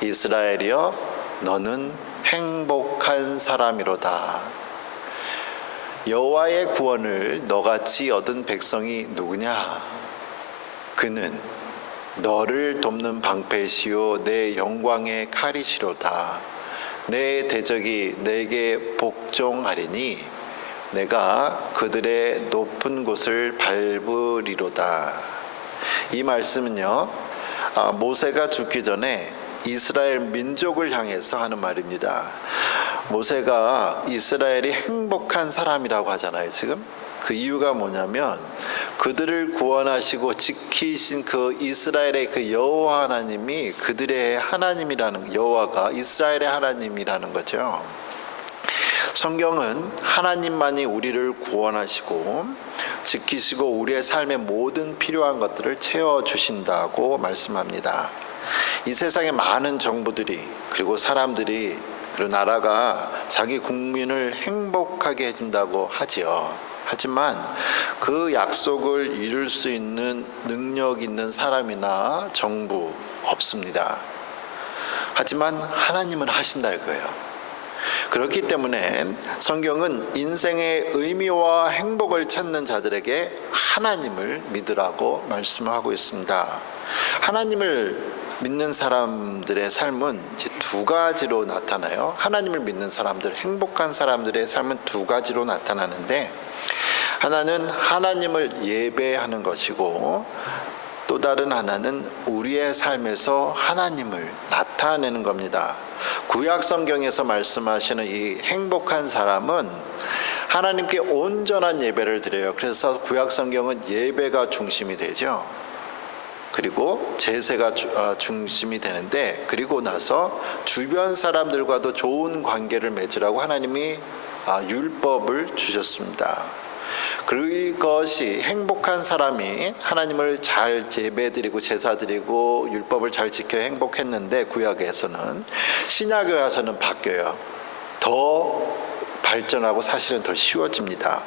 이스라엘이여 너는 행복한 사람이로다. 여호와의 구원을 너같이 얻은 백성이 누구냐? 그는 너를 돕는 방패시요 내 영광의 칼이시로다. 내 대적이 내게 복종하리니 내가 그들의 높은 곳을 밟으리로다. 이 말씀은요, 아, 모세가 죽기 전에 이스라엘 민족을 향해서 하는 말입니다. 모세가 이스라엘이 행복한 사람이라고 하잖아요, 지금. 그 이유가 뭐냐면 그들을 구원하시고 지키신 그 이스라엘의 그 여호와 하나님이 그들의 하나님이라는 여호와가 이스라엘의 하나님이라는 거죠. 성경은 하나님만이 우리를 구원하시고 지키시고 우리의 삶의 모든 필요한 것들을 채워 주신다고 말씀합니다. 이 세상의 많은 정부들이 그리고 사람들이 그리고 나라가 자기 국민을 행복하게 해준다고 하지요. 하지만 그 약속을 이룰 수 있는 능력 있는 사람이나 정부 없습니다. 하지만 하나님은 하신다 이거예요. 그렇기 때문에 성경은 인생의 의미와 행복을 찾는 자들에게 하나님을 믿으라고 말씀하고 있습니다. 하나님을 믿는 사람들의 삶은 이제 두 가지로 나타나요. 하나님을 믿는 사람들, 행복한 사람들의 삶은 두 가지로 나타나는데 하나는 하나님을 예배하는 것이고 또 다른 하나는 우리의 삶에서 하나님을 나타내는 겁니다. 구약 성경에서 말씀하시는 이 행복한 사람은 하나님께 온전한 예배를 드려요. 그래서 구약 성경은 예배가 중심이 되죠. 그리고 제세가 주- 아, 중심이 되는데 그리고 나서 주변 사람들과도 좋은 관계를 맺으라고 하나님이 아, 율법을 주셨습니다. 그것이 행복한 사람이 하나님을 잘 예배드리고 제사드리고 율법을 잘 지켜 행복했는데 구약에서는 신약에 와서는 바뀌어요. 더 발전하고 사실은 더 쉬워집니다.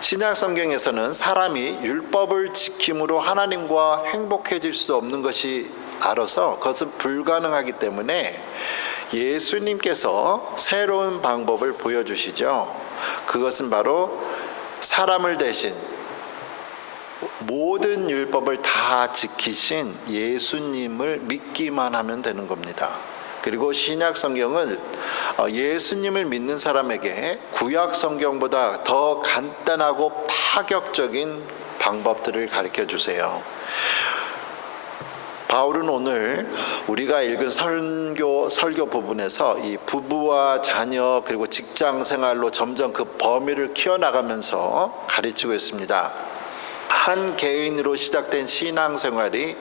신약 성경에서는 사람이 율법을 지킴으로 하나님과 행복해질 수 없는 것이 알아서 그것은 불가능하기 때문에 예수님께서 새로운 방법을 보여주시죠. 그것은 바로 사람을 대신 모든 율법을 다 지키신 예수님을 믿기만 하면 되는 겁니다. 그리고 신약 성경은 어, 예수님을 믿는 사람에게 구약 성경보다 더 간단하고 파격적인 방법들을 가르쳐 주세요. 바울은 오늘 우리가 읽은 설교 설교 부분에서 이 부부와 자녀 그리고 직장 생활로 점점 그 범위를 키워 나가면서 가르치고 있습니다. 한 개인으로 시작된 신앙 생활이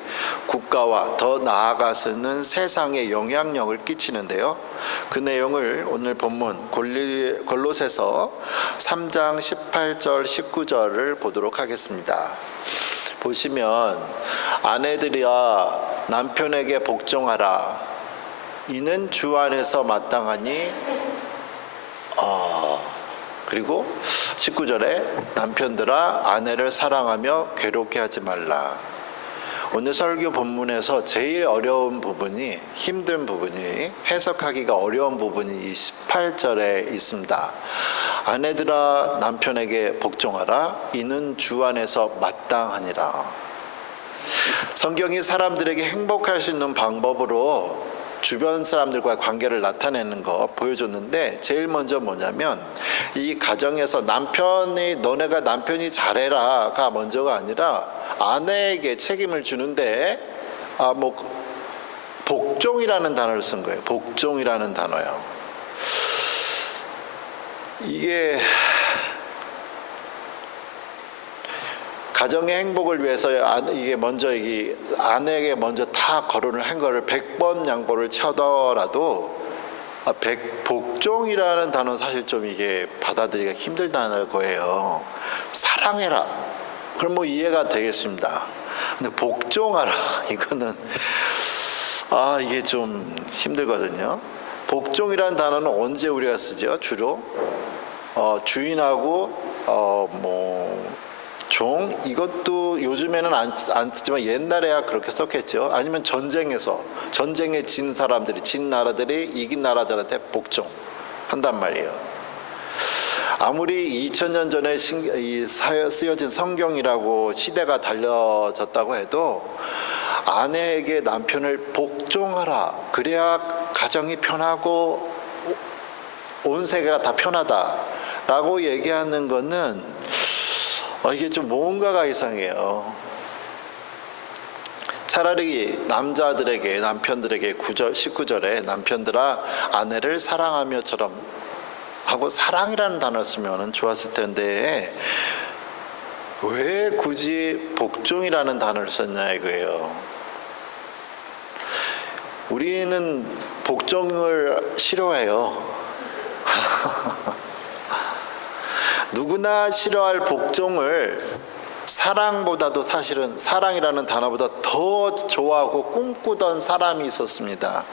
국가와 더 나아가서는 세상에 영향력을 끼치는데요. 그 내용을 오늘 본문 골로새서 3장 18절 19절을 보도록 하겠습니다. 보시면 아내들이야 남편에게 복종하라. 이는 주 안에서 마땅하니 어, 그리고 19절에 남편들아 아내를 사랑하며 괴롭게 하지 말라. 오늘 설교 본문에서 제일 어려운 부분이 힘든 부분이 해석하기가 어려운 부분이 이 18절에 있습니다. 아내들아 남편에게 복종하라 이는 주 안에서 마땅하니라. 성경이 사람들에게 행복할 수 있는 방법으로 주변 사람들과 관계를 나타내는 거 보여줬는데 제일 먼저 뭐냐면 이 가정에서 남편이 너네가 남편이 잘해라가 먼저가 아니라 아내에게 책임을 주는데 아뭐 복종이라는 단어를 쓴 거예요. 복종이라는 단어요. 이게 가정의 행복을 위해서 아- 이게 먼저 이 아내에게 먼저 다 거론을 한 거를 100번 양보를 쳐더라도 아, 백, 복종이라는 단어는 사실 좀 이게 받아들이기가 힘들다는 거예요. 사랑해라. 그럼 뭐 이해가 되겠습니다. 근데 복종하라. 이거는 아 이게 좀 힘들거든요. 복종이라는 단어는 언제 우리가 쓰죠? 주로 어, 주인하고 어, 뭐 종 이것도 요즘에는 안, 쓰- 안 쓰지만 옛날에야 그렇게 썼겠죠. 아니면 전쟁에서 전쟁에 진 사람들이 진 나라들이 이긴 나라들한테 복종 한단 말이에요. 아무리 2000년 전에 쓰여진 성경이라고 시대가 달려졌다고 해도 아내에게 남편을 복종하라. 그래야 가정이 편하고 온 세계가 다 편하다 라고 얘기하는 거는 어, 이게 좀 뭔가가 이상해요. 차라리 남자들에게 남편들에게 9절 19절에 남편들아 아내를 사랑하며처럼 하고 사랑이라는 단어를 쓰면 좋았을 텐데 왜 굳이 복종이라는 단어를 썼냐 이거예요. 우리는 복종을 싫어해요. 누구나 싫어할 복종을 사랑보다도 사실은 사랑이라는 단어보다 더 좋아하고 꿈꾸던 사람이 있었습니다.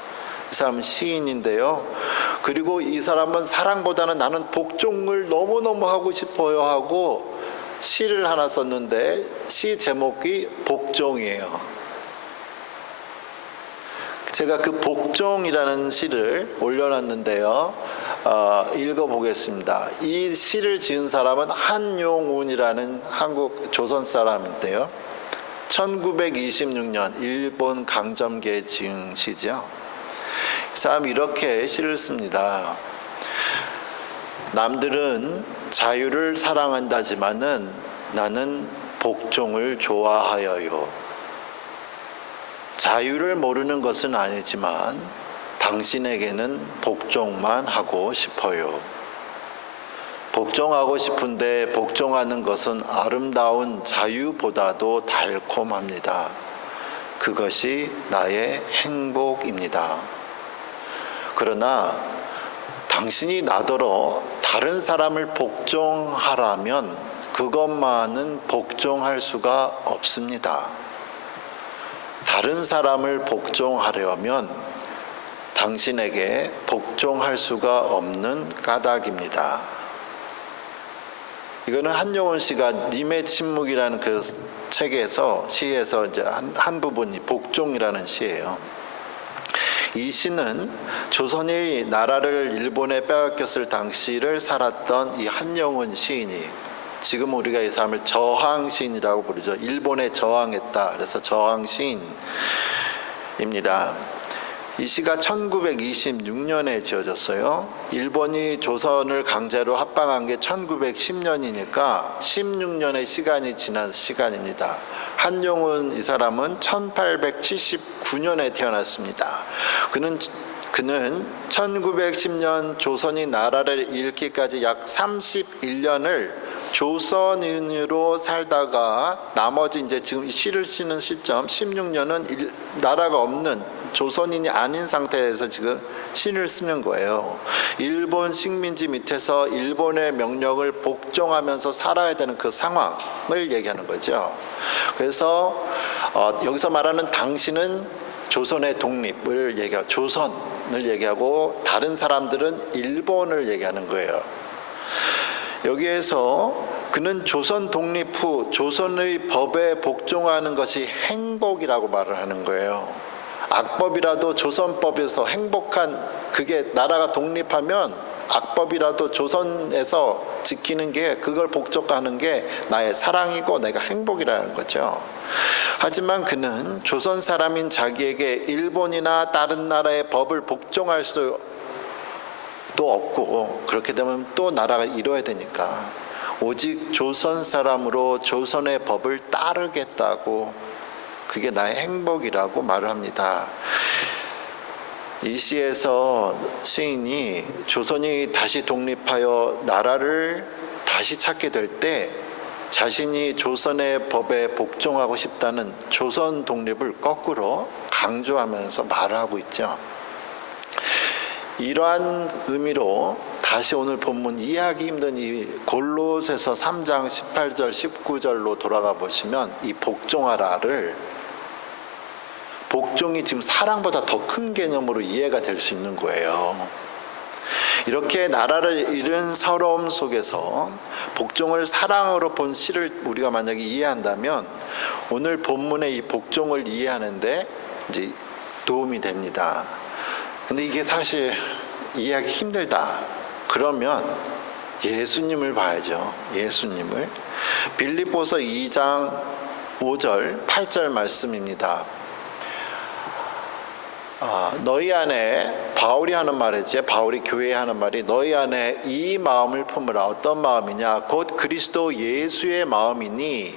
이 사람은 시인인데요. 그리고 이 사람은 사랑보다는 나는 복종을 너무너무 하고 싶어요 하고 시를 하나 썼는데 시 제목이 복종이에요. 제가 그 복종이라는 시를 올려놨는데요. 어, 읽어보겠습니다. 이 시를 지은 사람은 한용운이라는 한국 조선 사람인데요. 1926년 일본 강점기에 지은 시죠. 이 사람이 이렇게 시를 씁니다. 남들은 자유를 사랑한다지만은 나는 복종을 좋아하여요. 자유를 모르는 것은 아니지만 당신에게는 복종만 하고 싶어요. 복종하고 싶은데 복종하는 것은 아름다운 자유보다도 달콤합니다. 그것이 나의 행복입니다. 그러나 당신이 나더러 다른 사람을 복종하라면 그것만은 복종할 수가 없습니다. 다른 사람을 복종하려면 당신에게 복종할 수가 없는 까닭입니다. 이거는 한용운 씨가 님의 침묵이라는 그 책에서 시에서 이제 한, 한 부분이 복종이라는 시예요. 이 시는 조선이 나라를 일본에 빼앗겼을 당시를 살았던 이 한용운 시인이 지금 우리가 이 사람을 저항 시인이라고 부르죠. 일본에 저항했다. 그래서 저항 시인입니다. 이 시가 1926년에 지어졌어요. 일본이 조선을 강제로 합방한 게 1910년이니까 16년의 시간이 지난 시간입니다. 한용운 이 사람은 1879년에 태어났습니다. 그는 그는 1910년 조선이 나라를 잃기까지 약 31년을 조선인으로 살다가 나머지 이제 지금 이 시를 쓰는 시점 16년은 일, 나라가 없는 조선인이 아닌 상태에서 지금 시를 쓰는 거예요. 일본 식민지 밑에서 일본의 명령을 복종하면서 살아야 되는 그 상황을 얘기하는 거죠. 그래서 어, 여기서 말하는 당신은 조선의 독립을 얘기하고 조선을 얘기하고 다른 사람들은 일본을 얘기하는 거예요. 여기에서 그는 조선 독립 후 조선의 법에 복종하는 것이 행복이라고 말을 하는 거예요. 악법이라도 조선법에서 행복한 그게 나라가 독립하면 악법이라도 조선에서 지키는 게 그걸 복종하는 게 나의 사랑이고 내가 행복이라는 거죠. 하지만 그는 조선 사람인 자기에게 일본이나 다른 나라의 법을 복종할 수 또 없고 그렇게 되면 또 나라가 이뤄야 되니까 오직 조선 사람으로 조선의 법을 따르겠다고 그게 나의 행복이라고 말을 합니다. 이 시에서 시인이 조선이 다시 독립하여 나라를 다시 찾게 될 때 자신이 조선의 법에 복종하고 싶다는 조선 독립을 거꾸로 강조하면서 말하고 있죠. 이러한 의미로 다시 오늘 본문 이해하기 힘든 이 골로새서 3장 18절 19절로 돌아가 보시면 이 복종하라를 복종이 지금 사랑보다 더 큰 개념으로 이해가 될 수 있는 거예요. 이렇게 나라를 잃은 서러움 속에서 복종을 사랑으로 본 시를 우리가 만약에 이해한다면 오늘 본문의 이 복종을 이해하는데 이제 도움이 됩니다. 근데 이게 사실 이해하기 힘들다. 그러면 예수님을 봐야죠. 예수님을. 빌립보서 2장 5절, 8절 말씀입니다. 아, 너희 안에 바울이 하는 말이지 바울이 교회에 하는 말이 너희 안에 이 마음을 품으라 어떤 마음이냐 곧 그리스도 예수의 마음이니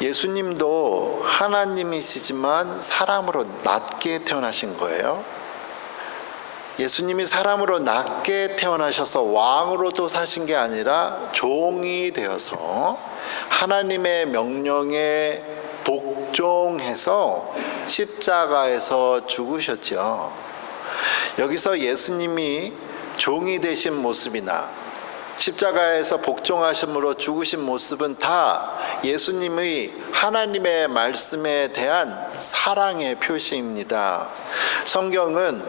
예수님도 하나님이시지만 사람으로 낮게 태어나신 거예요. 예수님이 사람으로 낮게 태어나셔서 왕으로도 사신 게 아니라 종이 되어서 하나님의 명령에 복종해서 십자가에서 죽으셨죠. 여기서 예수님이 종이 되신 모습이나 십자가에서 복종하심으로 죽으신 모습은 다 예수님의 하나님의 말씀에 대한 사랑의 표시입니다. 성경은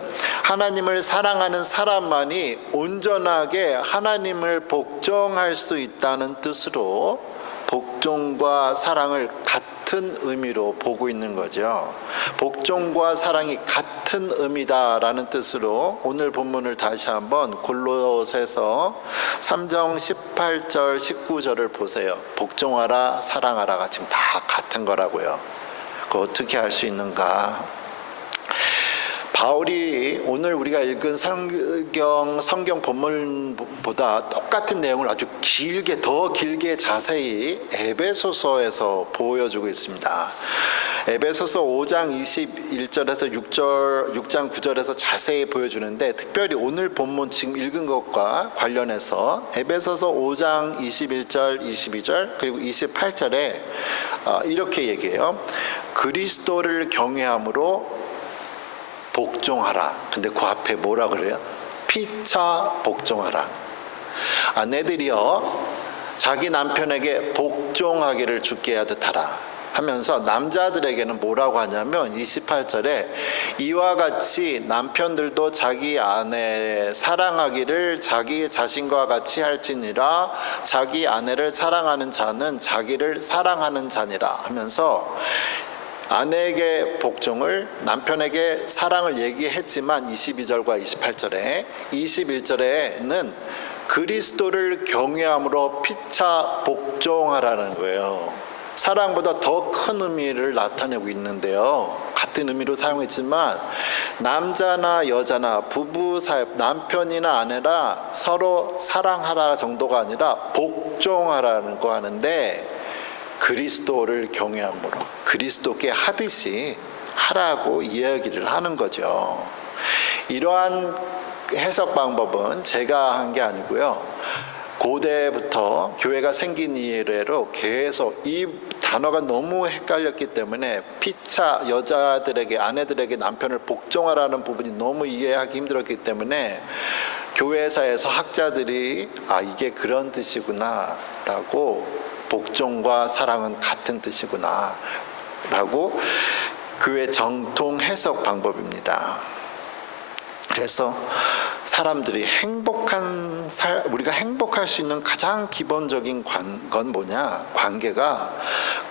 하나님을 사랑하는 사람만이 온전하게 하나님을 복종할 수 있다는 뜻으로 복종과 사랑을 같은 의미로 보고 있는 거죠. 복종과 사랑이 같은 의미다라는 뜻으로 오늘 본문을 다시 한번 골로새서 3장 18절 19절을 보세요. 복종하라 사랑하라가 지금 다 같은 거라고요. 그 어떻게 할 수 있는가? 바울이 오늘 우리가 읽은 성경 성경 본문보다 똑같은 내용을 아주 길게 더 길게 자세히 에베소서에서 보여주고 있습니다. 에베소서 5장 21절에서 6절 6장 9절에서 자세히 보여주는데 특별히 오늘 본문 지금 읽은 것과 관련해서 에베소서 5장 21절 22절 그리고 28절에 아, 이렇게 얘기해요. 그리스도를 경외함으로 복종하라. 근데 그 앞에 뭐라 그래요? 피차 복종하라. 아내들이여 자기 남편에게 복종하기를 주께 하듯 하라. 하면서 남자들에게는 뭐라고 하냐면 28절에 이와 같이 남편들도 자기 아내 사랑하기를 자기 자신과 같이 할지니라 자기 아내를 사랑하는 자는 자기를 사랑하는 자니라 하면서 아내에게 복종을 남편에게 사랑을 얘기했지만 22절과 28절에 21절에는 그리스도를 경외함으로 피차 복종하라는 거예요. 사랑보다 더 큰 의미를 나타내고 있는데요. 같은 의미로 사용했지만 남자나 여자나 부부 사이 남편이나 아내라 서로 사랑하라 정도가 아니라 복종하라는 거 하는데 그리스도를 경외함으로 그리스도께 하듯이 하라고 이야기를 하는 거죠. 이러한 해석 방법은 제가 한 게 아니고요. 고대부터 교회가 생긴 이래로 계속 이 단어가 너무 헷갈렸기 때문에 피차 여자들에게 아내들에게 남편을 복종하라는 부분이 너무 이해하기 힘들었기 때문에 교회사에서 학자들이 아 이게 그런 뜻이구나라고 복종과 사랑은 같은 뜻이구나 라고 교회 정통 해석 방법입니다. 그래서 사람들이 행복한 살 우리가 행복할 수 있는 가장 기본적인 관, 건 뭐냐 관계가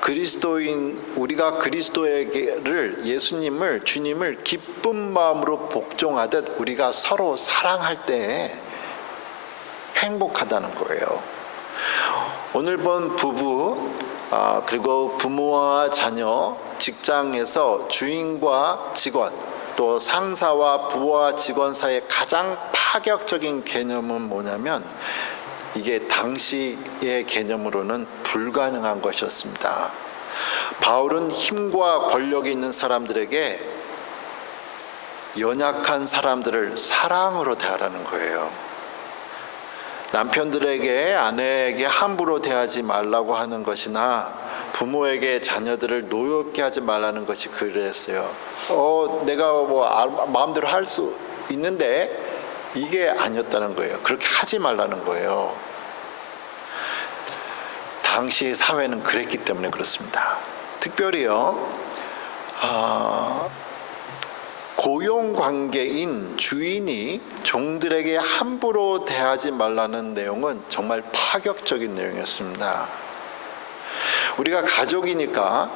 그리스도인 우리가 그리스도에게를 예수님을 주님을 기쁜 마음으로 복종하듯 우리가 서로 사랑할 때 행복하다는 거예요. 오늘 본 부부 아, 그리고 부모와 자녀 직장에서 주인과 직원 또 상사와 부하와 직원 사이의 가장 파격적인 개념은 뭐냐면 이게 당시의 개념으로는 불가능한 것이었습니다. 바울은 힘과 권력이 있는 사람들에게 연약한 사람들을 사랑으로 대하라는 거예요. 남편들에게 아내에게 함부로 대하지 말라고 하는 것이나 부모에게 자녀들을 노엽게 하지 말라는 것이 그랬어요. 어, 내가 뭐 아- 마음대로 할 수 있는데 이게 아니었다는 거예요. 그렇게 하지 말라는 거예요. 당시 사회는 그랬기 때문에 그렇습니다. 특별히요, 아, 고용 관계인 주인이 종들에게 함부로 대하지 말라는 내용은 정말 파격적인 내용이었습니다. 우리가 가족이니까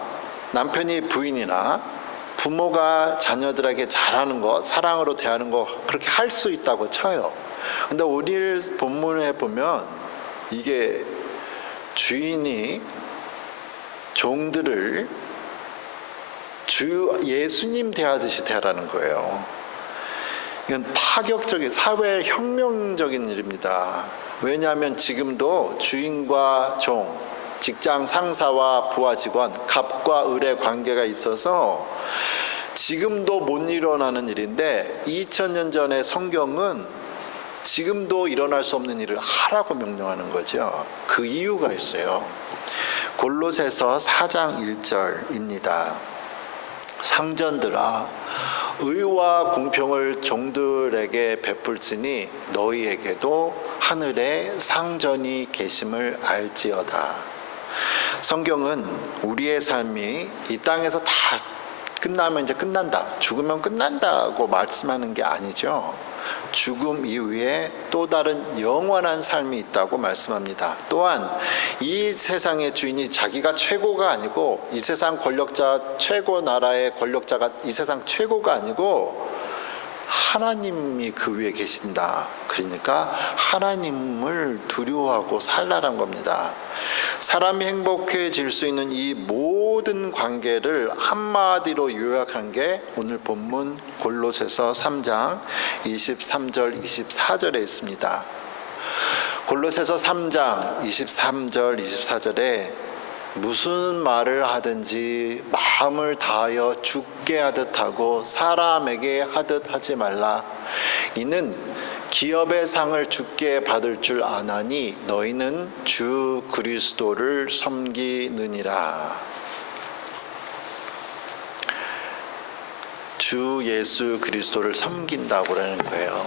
남편이 부인이나 부모가 자녀들에게 잘하는 거, 사랑으로 대하는 거 그렇게 할 수 있다고 쳐요. 근데 오늘 본문에 보면 이게 주인이 종들을 주 예수님 대하듯이 대하라는 거예요. 이건 파격적인 사회 혁명적인 일입니다. 왜냐하면 지금도 주인과 종, 직장 상사와 부하 직원, 갑과 을의 관계가 있어서 지금도 못 일어나는 일인데 2000년 전의 성경은 지금도 일어날 수 없는 일을 하라고 명령하는 거죠. 그 이유가 있어요. 골로새서 4장 1절입니다. 상전들아 의와 공평을 종들에게 베풀지니 너희에게도 하늘에 상전이 계심을 알지어다. 성경은 우리의 삶이 이 땅에서 다 끝나면 이제 끝난다. 죽으면 끝난다고 말씀하는 게 아니죠. 죽음 이후에 또 다른 영원한 삶이 있다고 말씀합니다. 또한 이 세상의 주인이 자기가 최고가 아니고 이 세상 권력자 최고 나라의 권력자가 이 세상 최고가 아니고 하나님이 그 위에 계신다. 그러니까 하나님을 두려워하고 살라란 겁니다. 사람이 행복해질 수 있는 이 모든 관계를 한마디로 요약한 게 오늘 본문 골로새서 3장 23절 24절에 있습니다. 골로새서 3장 23절 24절에 무슨 말을 하든지 마음을 다하여 죽게 하듯 하고 사람에게 하듯 하지 말라. 이는 기업의 상을 죽게 받을 줄 아나니 너희는 주 그리스도를 섬기느니라. 주 예수 그리스도를 섬긴다고 그러는 거예요.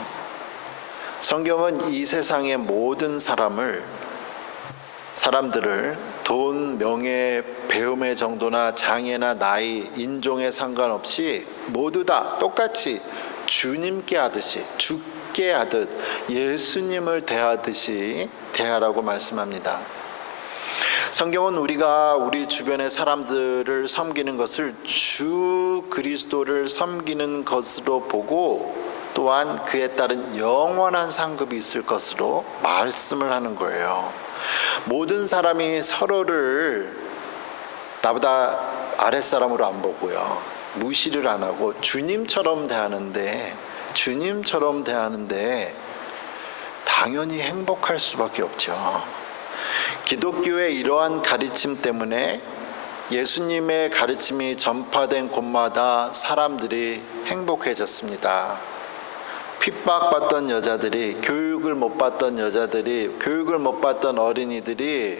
성경은 이 세상의 모든 사람을 사람들을 돈, 명예, 배움의 정도나 장애나 나이, 인종에 상관없이 모두 다 똑같이 주님께 하듯이 죽게 하듯 예수님을 대하듯이 대하라고 말씀합니다. 성경은 우리가 우리 주변의 사람들을 섬기는 것을 주 그리스도를 섬기는 것으로 보고 또한 그에 따른 영원한 상급이 있을 것으로 말씀을 하는 거예요. 모든 사람이 서로를 나보다 아랫사람으로 안 보고요. 무시를 안 하고 주님처럼 대하는데 주님처럼 대하는데 당연히 행복할 수밖에 없죠. 기독교의 이러한 가르침 때문에 예수님의 가르침이 전파된 곳마다 사람들이 행복해졌습니다. 핍박받던 여자들이 교육을 못 받던 여자들이 교육을 못 받던 어린이들이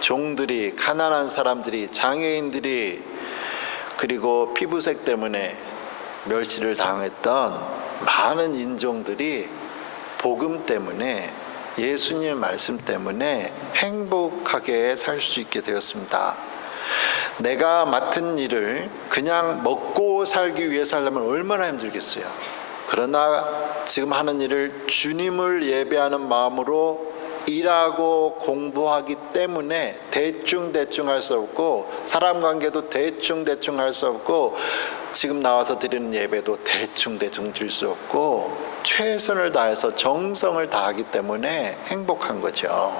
종들이 가난한 사람들이 장애인들이 그리고 피부색 때문에 멸시를 당했던 많은 인종들이 복음 때문에 예수님의 말씀 때문에 행복하게 살 수 있게 되었습니다. 내가 맡은 일을 그냥 먹고 살기 위해서 하려면 얼마나 힘들겠어요. 그러나 지금 하는 일을 주님을 예배하는 마음으로 일하고 공부하기 때문에 대충 대충 할 수 없고 사람 관계도 대충 대충 할 수 없고 지금 나와서 드리는 예배도 대충 대충 드릴 수 없고 최선을 다해서 정성을 다하기 때문에 행복한 거죠.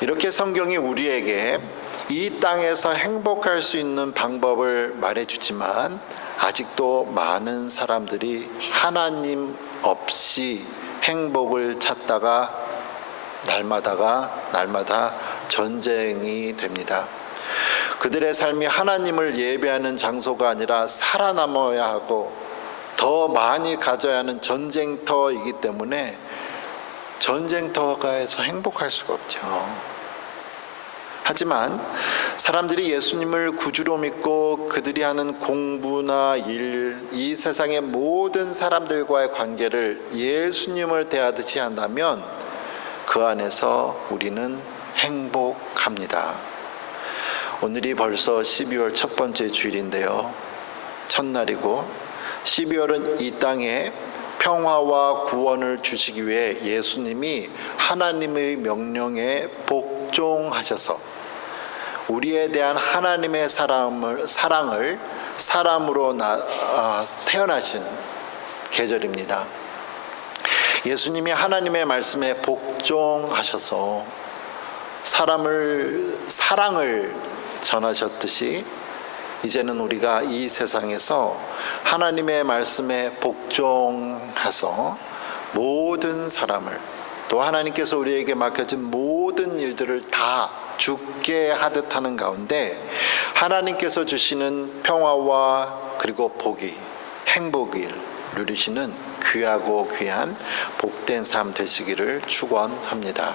이렇게 성경이 우리에게 이 땅에서 행복할 수 있는 방법을 말해주지만 아직도 많은 사람들이 하나님 없이 행복을 찾다가 날마다가 날마다 전쟁이 됩니다. 그들의 삶이 하나님을 예배하는 장소가 아니라 살아남아야 하고 더 많이 가져야 하는 전쟁터이기 때문에 전쟁터가에서 행복할 수가 없죠. 하지만 사람들이 예수님을 구주로 믿고 그들이 하는 공부나 일, 이 세상의 모든 사람들과의 관계를 예수님을 대하듯이 한다면 그 안에서 우리는 행복합니다. 오늘이 벌써 12월 첫 번째 주일인데요. 첫날이고 12월은 이 땅에 평화와 구원을 주시기 위해 예수님이 하나님의 명령에 복종하셔서 우리에 대한 하나님의 사랑을, 사랑을 사람으로 나, 아, 태어나신 계절입니다. 예수님이 하나님의 말씀에 복종하셔서 사람을 사랑을 전하셨듯이 이제는 우리가 이 세상에서 하나님의 말씀에 복종해서 모든 사람을 또 하나님께서 우리에게 맡겨진 모든 일들을 다 죽게 하듯 하는 가운데 하나님께서 주시는 평화와 그리고 복이 행복을 누리시는 귀하고 귀한 복된 삶 되시기를 축원합니다.